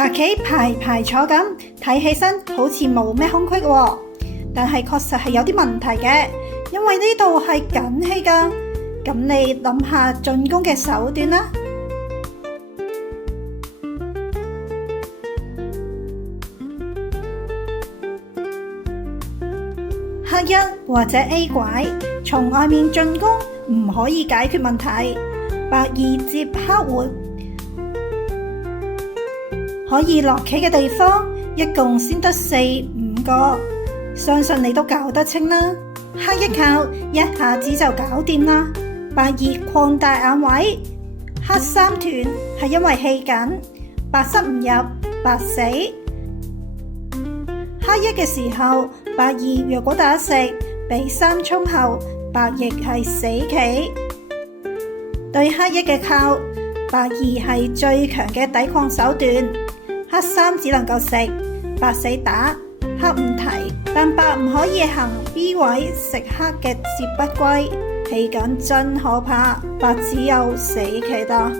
白棋排排坐咁，睇起身好似冇咩空隙喎，但係確實係有啲問題嘅，因為呢度係緊氣㗎。咁你諗下進攻嘅手段啦。黑一或者 A 拐，從外面進攻唔可以解決問題。白二接黑活，可以落棋嘅地方一共先得4、5個，相信你都搞得清啦。黑一靠一下子就搞掂啦。白二擴大眼位，黑三斷係因為氣緊，白塞唔入，白死。黑一嘅時候，白二若果打食，俾3衝後，白亦係死棋。對黑一嘅靠，白二係最強嘅抵抗手段。黑三只能夠食，白死打，黑唔提，但白唔可以行 B 位食黑嘅接不歸，氣緊真可怕，白只有死棋啦。